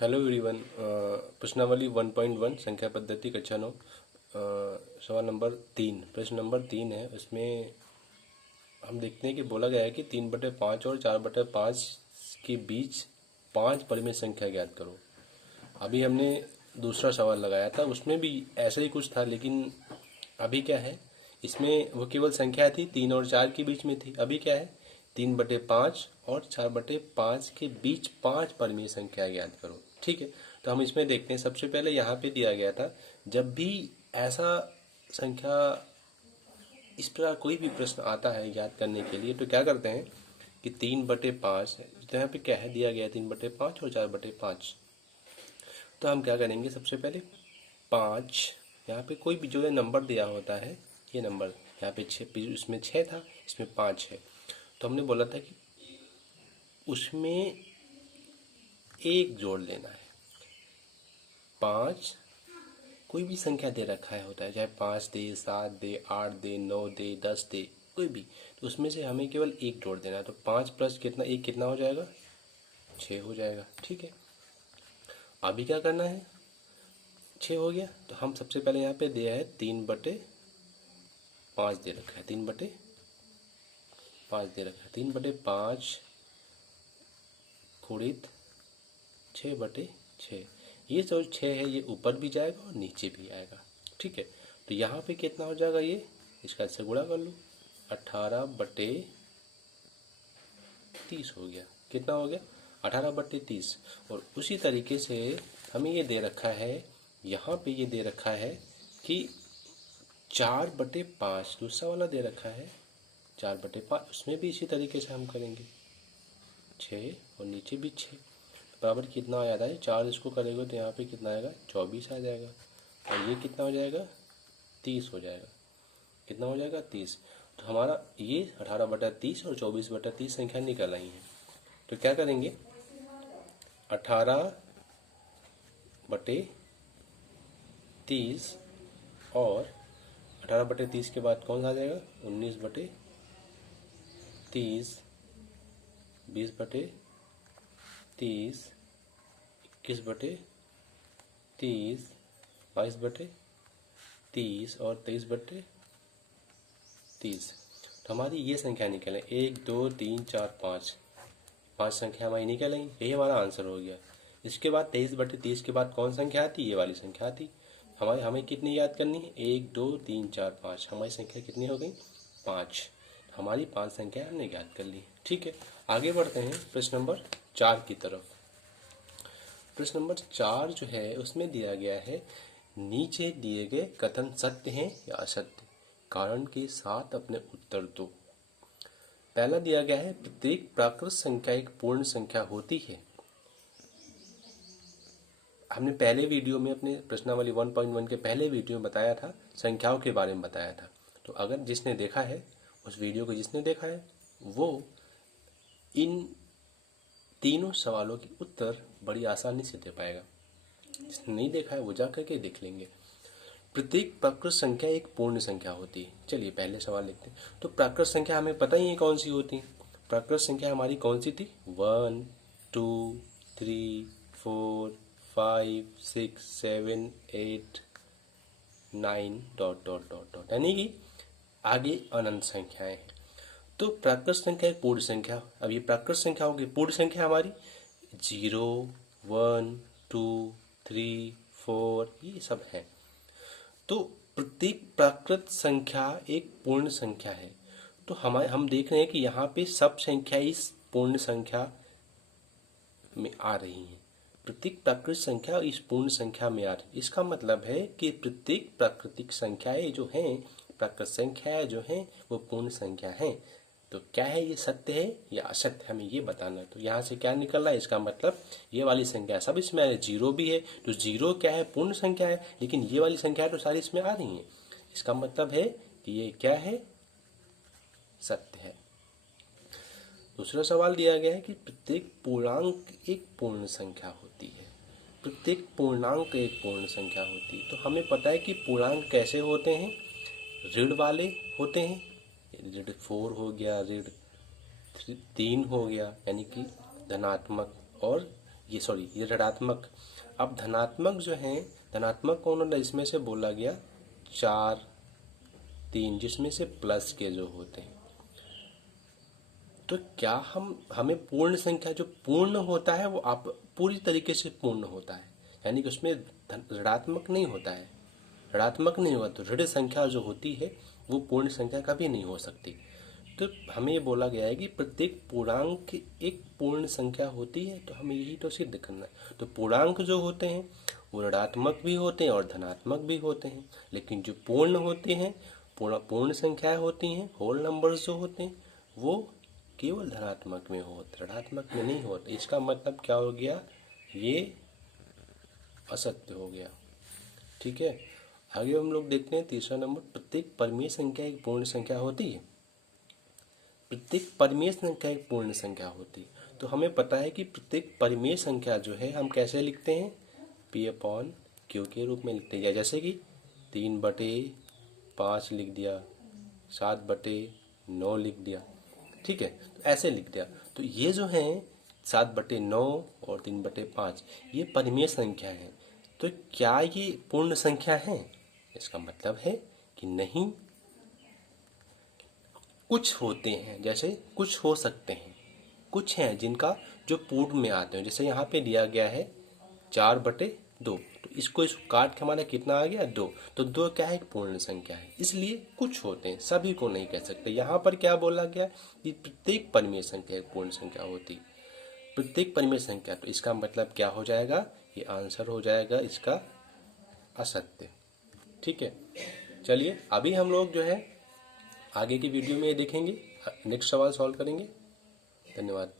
Hello everyone. प्रश्नावली 1.1 संख्या पद्धति कक्षा 9 सवाल नंबर 3 प्रश्न नंबर 3 है। उसमें हम देखते हैं कि बोला गया है कि 3/5 और 4/5 के बीच 5 परिमेय संख्या ज्ञात करो। अभी हमने दूसरा सवाल लगाया था, उसमें भी ऐसा ही कुछ था, लेकिन अभी क्या है, इसमें वो केवल संख्या थी 3 और 4 के बीच में थी। अभी क्या है, 3/5 और 4/5 के बीच 5 परिमेय संख्या ज्ञात करो। ठीक है, तो हम इसमें देखते हैं। सबसे पहले यहाँ पे दिया गया था, जब भी ऐसा संख्या इस प्रकार कोई भी प्रश्न आता है याद करने के लिए, तो क्या करते हैं कि 3/5, तो यहाँ पे क्या है दिया गया है 3/5 और 4/5। तो हम क्या करेंगे, सबसे पहले 5, यहाँ पे कोई भी जो है नंबर दिया होता है, ये नंबर यहाँ पे 6, उसमें 6 था, इसमें 5 है। तो हमने बोला था कि उसमें एक जोड़ लेना है। 5 कोई भी संख्या दे रखा है होता है, चाहे 5 दे, 7 दे, 8 दे, 9 दे, 10 दे, कोई भी, तो उसमें से हमें केवल एक जोड़ देना है। तो 5 प्लस कितना, एक कितना हो जाएगा, 6 हो जाएगा। ठीक है, अभी क्या करना है, 6 हो गया, तो हम सबसे पहले यहाँ पे दिया है 3/5 दे रखा है, 3/5 दे रखा है, 3/5 गुणित 6/6। ये जो 6 है ये ऊपर भी जाएगा और नीचे भी आएगा। ठीक है, तो यहाँ पे कितना हो जाएगा, ये इसका इससे गुणा कर लो, 18/30 हो गया। कितना हो गया, 18/30। और उसी तरीके से हमें ये दे रखा है, यहाँ पे ये दे रखा है कि 4/5, दूसरा वाला दे रखा है 4/5, उसमें भी इसी तरीके से हम करेंगे, 6 और नीचे भी 6, बराबर कितना आ जाता है, 4 इसको करेंगे तो यहाँ पे कितना आएगा, 24 आ जाएगा। और ये कितना हो जाएगा, 30 हो जाएगा। कितना हो जाएगा, 30। तो हमारा ये 18/30 और 24/30 संख्या निकल आई है। तो क्या करेंगे, 18/30 और 18/30 के बाद कौन सा आ जाएगा, 19/30, 20/30, 21/30, 22/30 और 23/30। तो हमारी ये संख्या निकल है, 1 2 3 4 5, 5 संख्या हमारी निकल आई। यही हमारा आंसर हो गया। इसके बाद 23/30 के बाद कौन संख्या आती, ये वाली संख्या आती। हमें कितनी याद करनी है, 1 2 3 4 5, हमारी संख्या कितनी हो गई, 5। हमारी 5 संख्या हमने याद कर ली। ठीक है, आगे बढ़ते हैं प्रश्न नंबर 4 की तरफ। प्रश्न नंबर 4 जो है उसमें दिया गया है, नीचे दिए गए कथन सत्य हैं या असत्य, कारण के साथ अपने उत्तर दो। पहला दिया गया है, प्रत्येक प्राकृत संख्या एक पूर्ण संख्या होती है। हमने पहले वीडियो में, अपने प्रश्नावली 1.1 के पहले वीडियो में बताया था, संख्याओं के बारे में बताया था। तो अगर जिसने देखा है, उस वीडियो को जिसने देखा है, वो इन तीनों सवालों के उत्तर बड़ी आसानी से दे पाएगा। जिसने नहीं देखा है वो जा करके देख लेंगे। प्रत्येक प्राकृत संख्या एक पूर्ण संख्या होती है। चलिए पहले सवाल लिखते हैं। तो प्राकृत संख्या हमें पता ही है कौन सी होती है। प्राकृत संख्या हमारी कौन सी थी, 1 2 3 4 5 6 7 8 9 डॉट डॉट डॉट डॉट, यानी कि आगे अनंत संख्याएं हैं। तो प्राकृत संख्या एक पूर्ण संख्या। अब ये प्राकृत संख्या होगी, पूर्ण संख्या हमारी 0 1 2 3 4 ये सब है। तो प्रत्येक प्राकृत संख्या एक पूर्ण संख्या है। तो हम देख रहे हैं कि यहाँ पे सब संख्या इस पूर्ण संख्या में आ रही हैं। प्रत्येक प्राकृत संख्या इस पूर्ण संख्या में आ रही है। इसका मतलब है कि प्रत्येक प्राकृतिक संख्याएं जो हैं, प्राकृत संख्याएं जो हैं, वो पूर्ण संख्या हैं। तो क्या है, ये सत्य है या असत्य, हमें ये बताना है। तो यहाँ से क्या निकल रहा है, इसका मतलब ये वाली संख्या सब इसमें आ रही है। 0 भी है, तो 0 क्या है, पूर्ण संख्या है, लेकिन ये वाली संख्या तो सारी इसमें आ रही हैं। इसका मतलब है कि ये क्या है, सत्य है। दूसरा सवाल दिया गया है कि प्रत्येक पूर्णांक एक पूर्ण संख्या होती है। प्रत्येक पूर्णांक एक पूर्ण संख्या होती है। तो हमें पता है कि पूर्णांक कैसे होते हैं, ऋण वाले होते हैं। ऋण 4 हो गया, ऋण 3 हो गया, यानी कि धनात्मक, और ये ऋणात्मक। अब धनात्मक जो है, धनात्मक कौन होता है, इसमें से बोला गया 4 3, जिसमें से प्लस के जो होते हैं। तो क्या हमें पूर्ण संख्या जो पूर्ण होता है वो आप पूरी तरीके से पूर्ण होता है, यानी कि उसमें ऋणात्मक नहीं होता है, ऋणात्मक नहीं होगा तो ऋण संख्या जो होती है वो पूर्ण संख्या कभी नहीं हो सकती। तो हमें ये बोला गया है कि प्रत्येक पूर्णांक एक पूर्ण संख्या होती है, तो हमें यही तो सिद्ध करना है। तो पूर्णांक जो होते हैं वो ऋणात्मक भी होते हैं और धनात्मक भी होते हैं, लेकिन जो पूर्ण होते हैं, पूर्ण संख्याएं होती हैं, होल नंबर्स जो होते हैं वो केवल धनात्मक में होते, ऋणात्मक में नहीं होते। इसका मतलब क्या हो गया, ये असत्य हो गया। ठीक है, आगे हम लोग देखते हैं तीसरा नंबर, प्रत्येक परिमेय संख्या एक पूर्ण संख्या होती है। प्रत्येक परिमेय संख्या एक पूर्ण संख्या होती है। तो हमें पता है कि प्रत्येक परिमेय संख्या जो है हम कैसे लिखते हैं, P/Q के रूप में लिखते हैं। जैसे कि 3/5 लिख दिया, 7/9 लिख दिया, ठीक है, तो ऐसे लिख दिया। तो ये जो है 7/9 और 3/5 ये परिमेय संख्या है। तो क्या ये पूर्ण संख्या है? इसका मतलब है कि नहीं। कुछ होते हैं, जैसे कुछ हो सकते हैं, कुछ हैं जिनका जो पूर्ण में आते हैं। जैसे यहाँ पे दिया गया है 4/2, तो इसको काट के हमारा कितना आ गया, 2। तो 2 क्या है, एक पूर्ण संख्या है, इसलिए कुछ होते हैं, सभी को नहीं कह सकते। यहाँ पर क्या बोला गया कि प्रत्येक परिमेय संख्या एक पूर्ण संख्या होती, प्रत्येक परिमेय संख्या। तो इसका मतलब क्या हो जाएगा, ये आंसर हो जाएगा इसका असत्य। ठीक है, चलिए अभी हम लोग जो है आगे की वीडियो में ये देखेंगे, नेक्स्ट सवाल सॉल्व करेंगे। धन्यवाद।